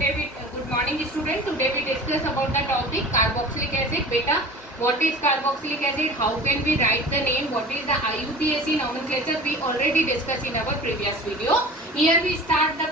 Good morning student. Today we discuss about the topic carboxylic acid. Beta, what is carboxylic acid? How can we write the name? What is the IUPAC nomenclature? We already discussed in our previous video. Here we start the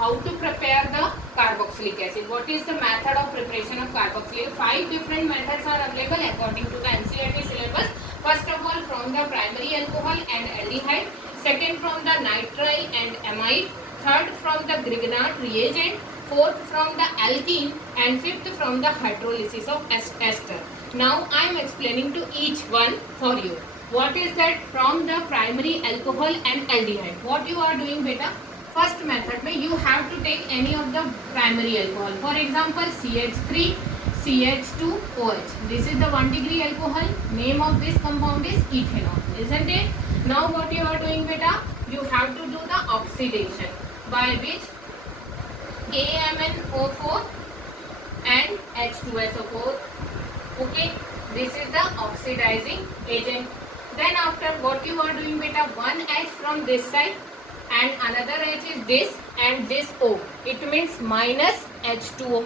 how to prepare the carboxylic acid. What is the method of preparation of carboxylic? 5 different methods are available according to the NCERT syllabus. First of all, from the primary alcohol and aldehyde. Second, from the nitrile and amide. Third, from the Grignard reagent. Fourth, from the alkene. And fifth, from the hydrolysis of ester. Now I am explaining to each one for you. What is that? From the primary alcohol and aldehyde. What you are doing, beta? First method में you have to take any of the primary alcohol. For example, CH3, CH2OH. This is the 1 degree alcohol. Name of this compound is ethanol, isn't it? Now what you are doing, beta? You have to do the oxidation by which KMnO4 and H2SO4. Okay, this is the oxidizing agent. Then after, what you are doing, beta? One H from this side and another H is this and this O. It means minus H2O.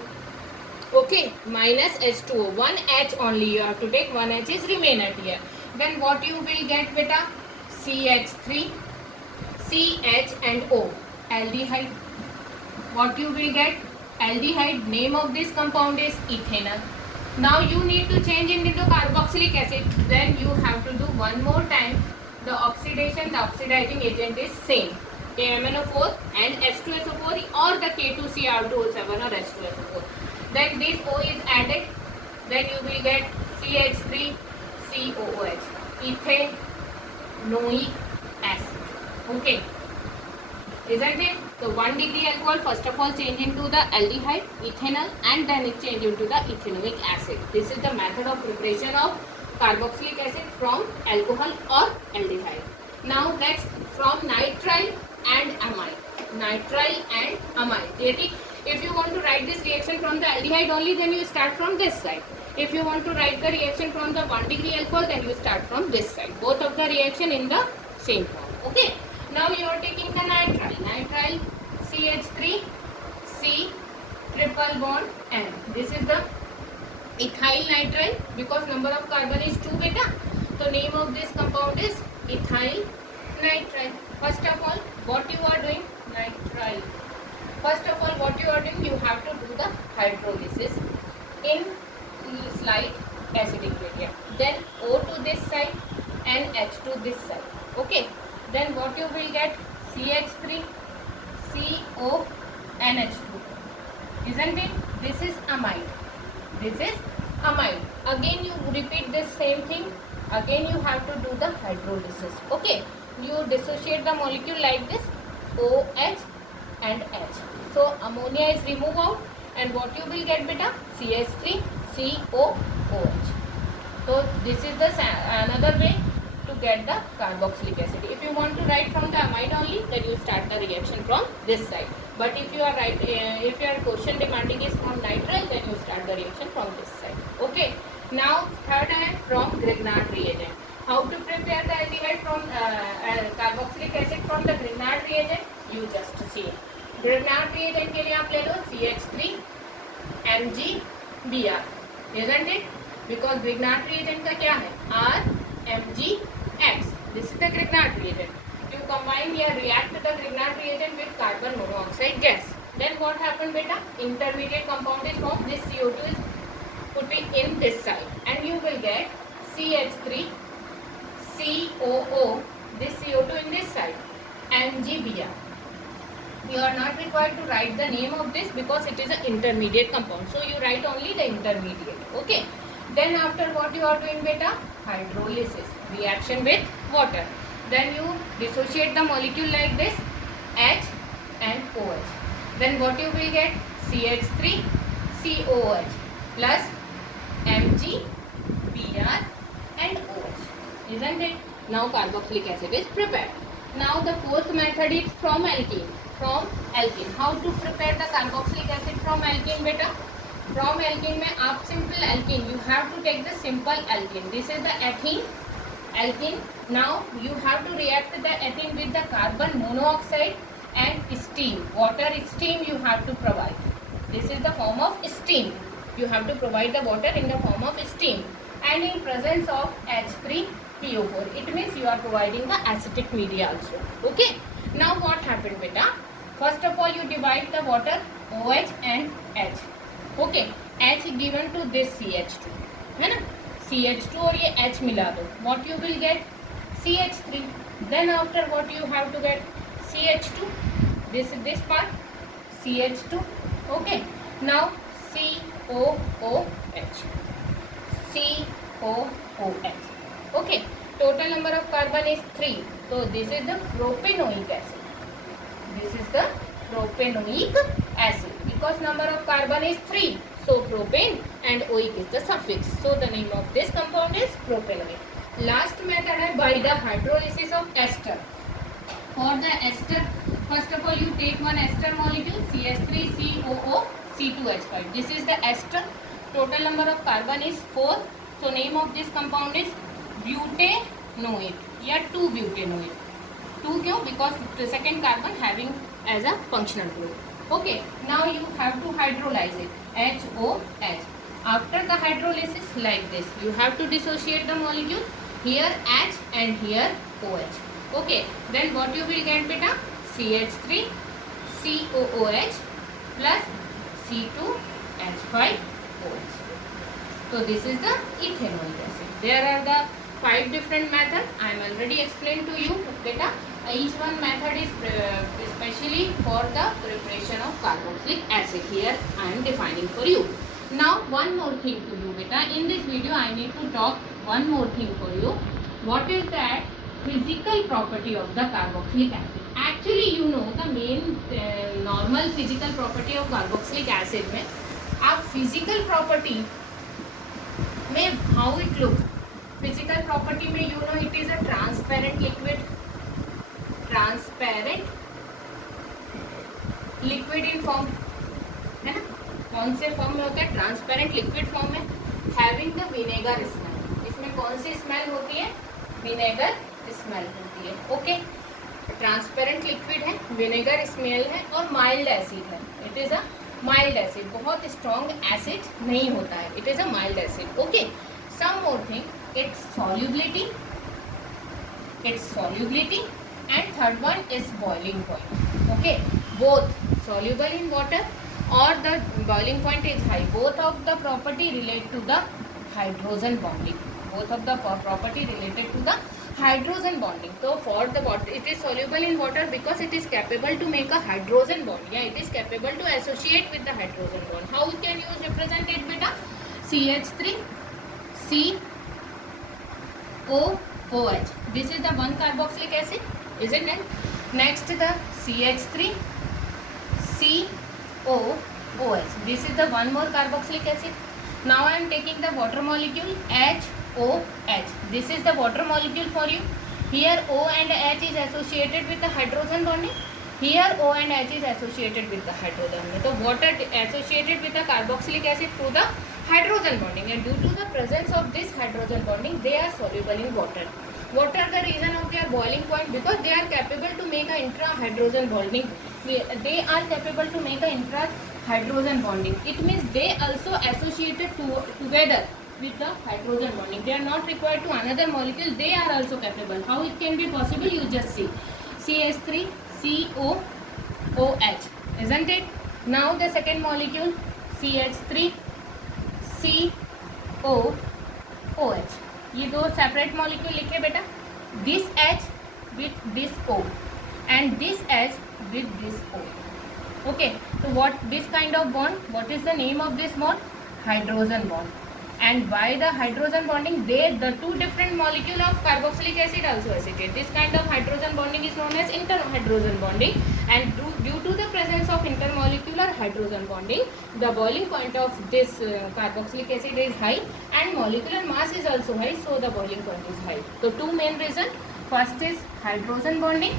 Okay, minus H2O. One H only you have to take. One H is remain at here. Then what you will get, beta? CH3, CH and O. Aldehyde. What you will get? Aldehyde. Name of this compound is ethanol. Now you need to change it into carboxylic acid. Then you have to do one more time the oxidation. The oxidizing agent is same, KMnO4 and H2SO4 or the K2Cr2O7 or H2SO4. Then this O is added. Then you will get CH3COOH, ethanoic acid. Okay, isn't it? The 1 degree alcohol first of all change into the aldehyde, ethanol, and then it change into the ethanoic acid. This is the method of preparation of carboxylic acid from alcohol or aldehyde. Now next, from nitrile and amide. Nitrile and amide. If you want to write this reaction from the aldehyde only, then you start from this side. If you want to write the reaction from the 1 degree alcohol, then you start from this side. Both of the reaction in the same form. Okay. Now you are taking the nitrile. Nitrile CH3 C triple bond N. This is the ethyl nitrile because number of carbon is 2, beta. So name of this compound is ethyl nitrile. First of all, what you are doing? Nitrile. First of all, what you are doing? You have to do the hydrolysis in slight acidic gradient. Then O to this side and H to this side. Okay. Then what you will get? CH3, CO, NH2. Isn't it? This is amide. This is amide. Again you repeat this same thing. Again you have to do the hydrolysis. Okay. You dissociate the molecule like this. OH and H. So ammonia is removed out. And what you will get, beta? CH3, COOH. So this is the another way to get the carboxylic acid. If you want to write from the amide only, then you start the reaction from this side. But if you are if your question demanding is from nitrile, then you start the reaction from this side. Okay. Now third I from Grignard reagent. How to prepare the aldehyde from carboxylic acid from the Grignard reagent? You just see. Grignard reagent के लिए आप ले लो CH3 MgBr, isn't it? Because Grignard reagent का क्या है? RMgX. This is the Grignard reagent. You combine here, react the Grignard reagent with carbon monoxide gas. Then what happened, beta? Intermediate compound is formed. This CO2 is put in this side, and you will get CH3 COO. This CO2 in this side, MgBr. You are not required to write the name of this because it is an intermediate compound. So you write only the intermediate. Okay. Then after, what you are doing, beta? Hydrolysis. Reaction with water. Then you dissociate the molecule like this, H and OH. Then what you will get? CH3 COOH plus MgBr and OH. Isn't it? Now carboxylic acid is prepared. Now the fourth method is from alkene. From alkene. How to prepare the carboxylic acid from alkene, beta? From alkene में आप simple alkene, you have to take the simple alkene. This is the alkene. Now you have to react the ethene with the carbon monoxide and steam. Water steam you have to provide. This is the form of steam. You have to provide the water in the form of steam. And in presence of H3PO4, it means you are providing the acidic media also. Okay. Now what happened beta? First of all you divide the water OH and H. Okay. H given to this CH2 है ना, CH2 और ये H मिला दो. What you will get? CH3. Then after what you have to get? CH2. This is this part. CH2. Okay. Now COOH. COOH. Okay. Total number of carbon is 3. So this is the propanoic acid. This is the propanoic acid because number of carbon is 3. So propane and oic is the suffix. So the name of this compound is propanoic. Last method है by the hydrolysis of ester. For the ester, first of all you take one ester molecule CH3COO C2H5. This is the ester. Total number of carbon is 4. So name of this compound is butanoate या 2-butanoate. 2 क्यों? Because the second carbon having as a functional group. Okay. Now you have to hydrolyze it. HOH. After the hydrolysis like this, you have to dissociate the molecule. Here H and here OH. Okay. Then what you will get beta? CH3 COOH plus C2H5OH. So this is the ethanoic acid. There are the 5 different methods. I am already explained to you beta. Each one method is especially for the preparation of carboxylic acid. Here I am defining for you. Now one more thing to you beta. In this video I need to talk one more thing for you. What is that physical property of the carboxylic acid? Actually you know the main normal physical property of carboxylic acid में आप physical property में how it looks. Physical property में you know it is a transparent liquid. Transparent liquid in form है ना. कौन से form में होता है? ट्रांसपेरेंट लिक्विड फॉर्म में. Having the vinegar smell. इसमें कौन सी स्मेल होती है? विनेगर स्मेल होती है. ओके. ट्रांसपेरेंट लिक्विड है, विनेगर स्मेल है और माइल्ड एसिड है. It is a mild acid. बहुत स्ट्रॉन्ग एसिड नहीं होता है. It is a mild acid. Okay. Some more thing, it's solubility and third one is boiling point. Okay, both soluble in water or the boiling point is high. Both of the property relate to the hydrogen bonding. Both of the property related to the hydrogen bonding. So for the water, it is soluble in water because it is capable to make a hydrogen bond. Yeah, it is capable to associate with the hydrogen bond. How we can use represent it beta? CH3 COOH. This is the one carboxylic acid. Isn't it? Next the CH3 COOH. This is the one more carboxylic acid. Now I am taking the water molecule HOH. This is the water molecule for you. Here O and H is associated with the hydrogen bonding. Here O and H is associated with the hydrogen bonding. So water associated with the carboxylic acid through the hydrogen bonding, and due to the presence of this hydrogen bonding, they are soluble in water. What are the reason of their boiling point? Because they are capable to make a intra-hydrogen bonding. They are capable to make a intra-hydrogen bonding. It means they also associated together with the hydrogen bonding. They are not required to another molecule. They are also capable. How it can be possible? You just see. CH3 COOH, isn't it? Now the second molecule CH3 COOH. ये दो separate molecule लिखे बेटा. This H with this O and this H with this O. Okay, so what this kind of bond? What is the name of this bond? Hydrogen bond. And by the hydrogen bonding, the two different molecule of carboxylic acid also acetate. This kind of hydrogen bonding is known as interhydrogen bonding, and due to the presence of intermolecular hydrogen bonding, the boiling point of this carboxylic acid is high and molecular mass is also high, so the boiling point is high. So two main reason. First is hydrogen bonding.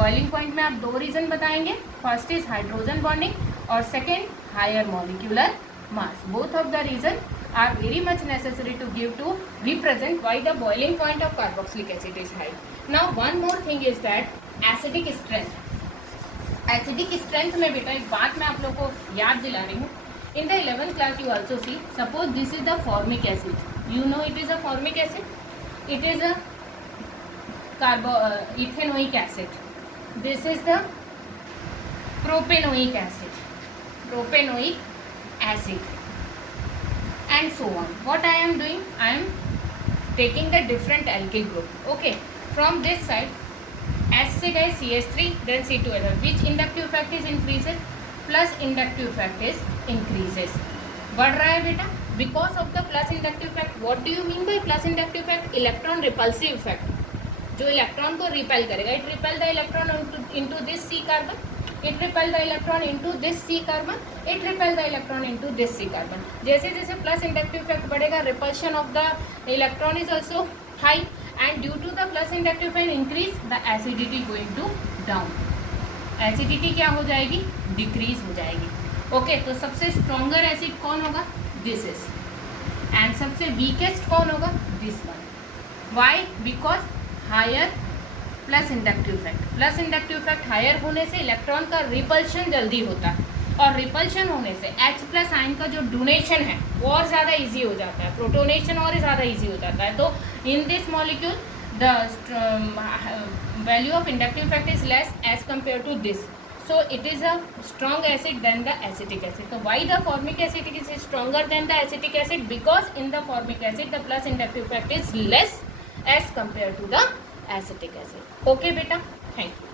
Boiling point में आप दो reason बताएंगे. First is hydrogen bonding और second higher molecular mass. Both of the reason are very much necessary to give to represent why the boiling point of carboxylic acid is high. Now one more thing is that acidic strength. Acidic strength में बेटा एक बात मैं आप लोग को याद दिला रही हूँ. In the 11th class you also see, suppose this is the formic acid, you know it is a formic acid, it is a ethanoic acid, this is the propanoic acid and so on. What I am doing, I am taking the different alkyl group. Okay, from this side S से गए CH3 then C2H, which inductive effect is increases, plus inductive effect is increases. बढ़ रहा है बेटा because of the plus inductive effect. What do you mean by plus inductive effect? Electron repulsive effect. जो electron को repel करेगा, it repel the electron into this C carbon, it repel the electron into this C carbon, it repel the electron into this C carbon. जैसे जैसे plus inductive effect बढ़ेगा, repulsion of the electron is also high and due to the plus inductive effect increase the acidity going to down. Acidity क्या हो जाएगी? Decrease हो जाएगी. Okay, तो सबसे स्ट्रॉन्गर एसिड कौन होगा? This is. एंड सबसे वीकेस्ट कौन होगा? This one. Why? Because higher plus inductive effect. Plus inductive effect higher होने से इलेक्ट्रॉन का रिपल्शन जल्दी होता है, और रिपल्शन होने से H+ आयन का जो डोनेशन है वो और ज़्यादा इजी हो जाता है, प्रोटोनेशन और ज़्यादा इजी हो जाता है. तो in this molecule the value of inductive effect is less as compare to this. So it is a strong acid than the acetic acid. So why the formic acid is stronger than the acetic acid? Because in the formic acid the plus inductive effect is less as compared to the acetic acid. Okay beta, thank you.